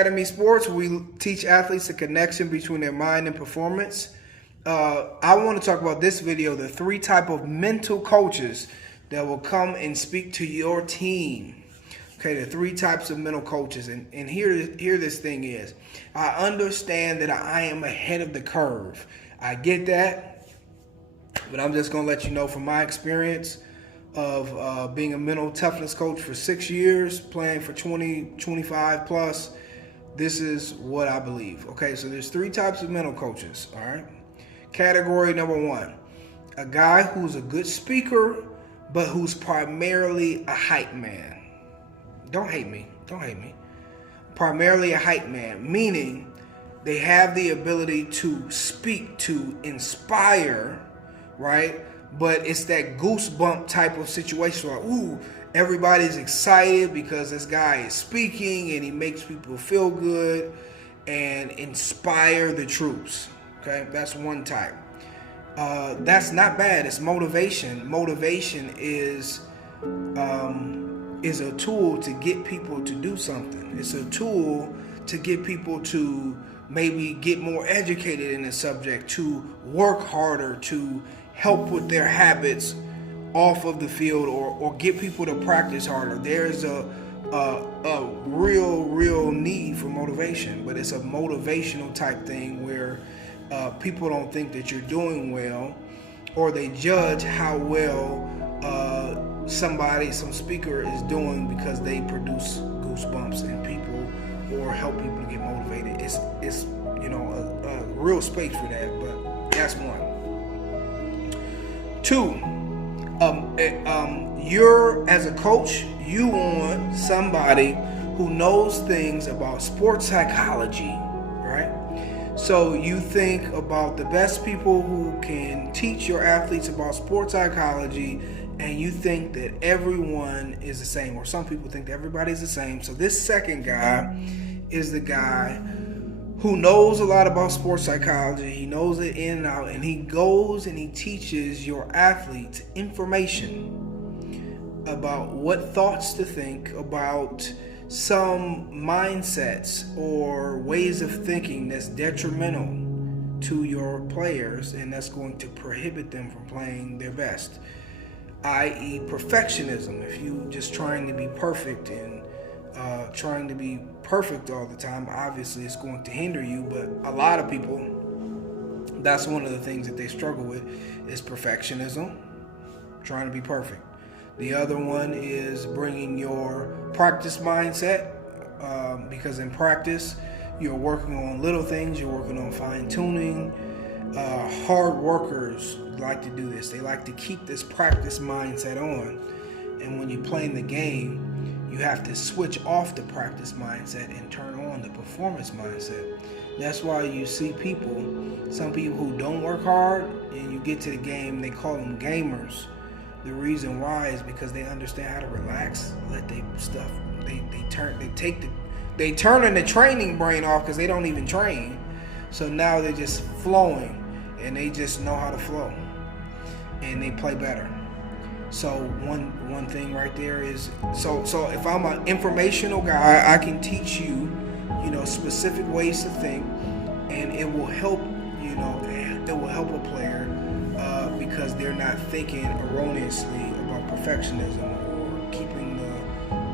Academy Sports, we teach athletes the connection between their mind and performance. I want to talk about this video, the 3 type of mental coaches that will come and speak to your team. Okay, the 3 types of mental coaches. And here this thing is. I understand that I am ahead of the curve. I get that. But I'm just going to let you know from my experience of being a mental toughness coach for 6 years, playing for 20, 25 plus, this is what I believe. Okay, so there's 3 types of mental coaches, all right? Category number 1, a guy who's a good speaker, but who's primarily a hype man. Don't hate me. Primarily a hype man, meaning they have the ability to speak, to inspire, right? But it's that goosebump type of situation where, ooh, everybody's excited because this guy is speaking and he makes people feel good and inspire the troops. Okay, that's one type. That's not bad. It's motivation. Motivation is a tool to get people to do something. It's a tool to get people to maybe get more educated in the subject, to work harder, to help with their habits off of the field, or get people to practice harder. There's a real need for motivation, but it's a motivational type thing where people don't think that you're doing well, or they judge how well some speaker is doing because they produce goosebumps in people or help people to get motivated. It's a real space for that, but that's one. 2, you're, as a coach, you want somebody who knows things about sports psychology, right? So you think about the best people who can teach your athletes about sports psychology, and you think that everyone is the same, or some people think that everybody's the same. So this second guy is the guy who knows a lot about sports psychology. He knows it in and out, and he goes and he teaches your athletes information about what thoughts to think, about some mindsets or ways of thinking that's detrimental to your players and that's going to prohibit them from playing their best, i.e. perfectionism. If you just trying to be perfect and trying to be perfect all the time, obviously it's going to hinder you. But a lot of people, that's one of the things that they struggle with, is perfectionism, trying to be perfect. The other one is bringing your practice mindset, because in practice you're working on little things, you're working on fine-tuning. Hard workers like to do this. They like to keep this practice mindset on, and when you're playing the game, you have to switch off the practice mindset and turn on the performance mindset. That's why you see some people who don't work hard, and you get to the game, they call them gamers. The reason why is because they understand how to relax, let they stuff. They turn the training brain off because they don't even train. So now they're just flowing, and they just know how to flow, and they play better. So one thing right there is, so if I'm an informational guy, I can teach you, specific ways to think, and it will help, it will help a player because they're not thinking erroneously about perfectionism or keeping the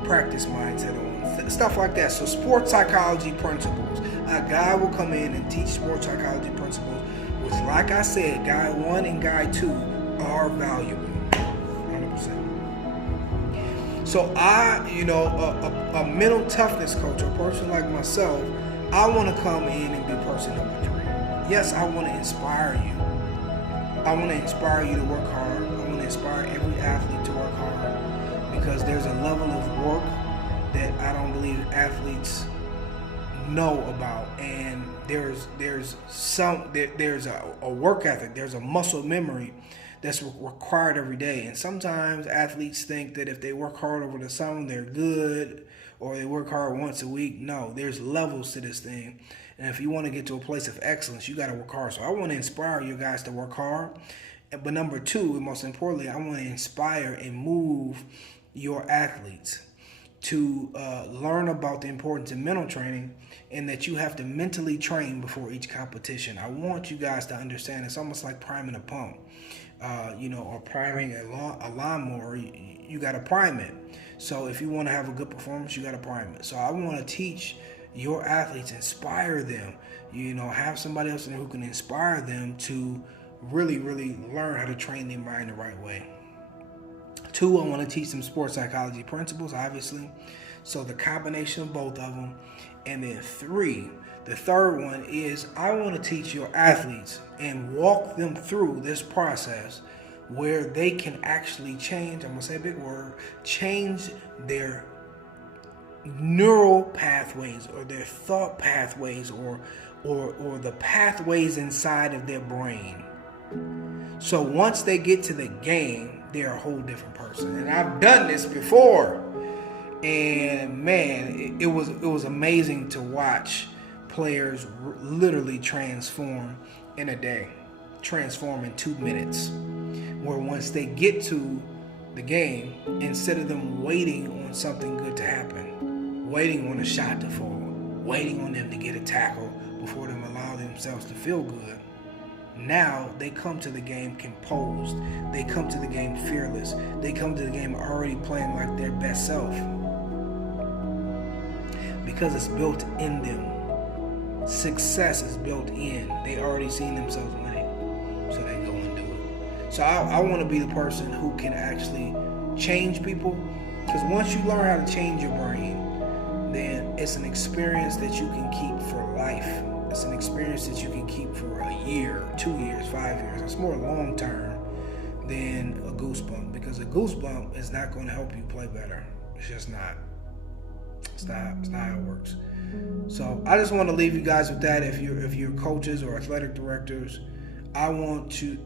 practice mindset on, stuff like that. So sports psychology principles. A guy will come in and teach sports psychology principles, which, like I said, guy 1 and guy 2 are valuable. So a mental toughness coach, a person like myself, I want to come in and be person number 3. Yes, I want to inspire you. I want to inspire you to work hard. I want to inspire every athlete to work hard, because there's a level of work that I don't believe athletes know about, and there's a work ethic, there's a muscle memory that's required every day. And sometimes athletes think that if they work hard over the summer, they're good, or they work hard once a week. No, there's levels to this thing. And if you want to get to a place of excellence, you got to work hard. So I want to inspire you guys to work hard. But number 2, and most importantly, I want to inspire and move your athletes to learn about the importance of mental training, and that you have to mentally train before each competition. I want you guys to understand it's almost like priming a pump, or priming a lawnmower. You got to prime it. So if you want to have a good performance, you got to prime it. So I want to teach your athletes, inspire them, have somebody else in there who can inspire them to really, really learn how to train their mind the right way. 2, I want to teach them sports psychology principles, obviously. So the combination of both of them. And then 3, the third one is I want to teach your athletes and walk them through this process where they can actually change, I'm going to say a big word, change their neural pathways or their thought pathways or the pathways inside of their brain. So once they get to the game, they're a whole different person. And I've done this before. And man, it was amazing to watch players literally transform in a day, transform in 2 minutes. Where once they get to the game, instead of them waiting on something good to happen, waiting on a shot to fall, waiting on them to get a tackle before them allow themselves to feel good, now they come to the game composed. They come to the game fearless. They come to the game already playing like their best self. Because it's built in them. Success is built in. They already seen themselves winning. So they go and do it. So I want to be the person who can actually change people. Because once you learn how to change your brain, then it's an experience that you can keep for life. It's an experience that you can keep for a year, 2 years, 5 years. It's more long term than a goosebump, because a goosebump is not going to help you play better. It's just not. It's not how it works. So I just want to leave you guys with that. If you're coaches or athletic directors, I want you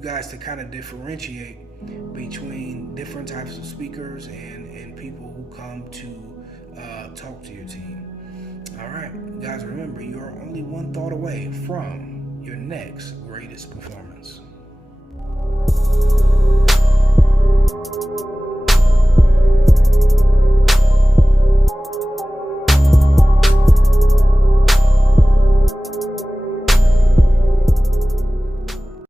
guys to kind of differentiate between different types of speakers and people who come to talk to your team. All right, guys, remember, you're only one thought away from your next greatest performance.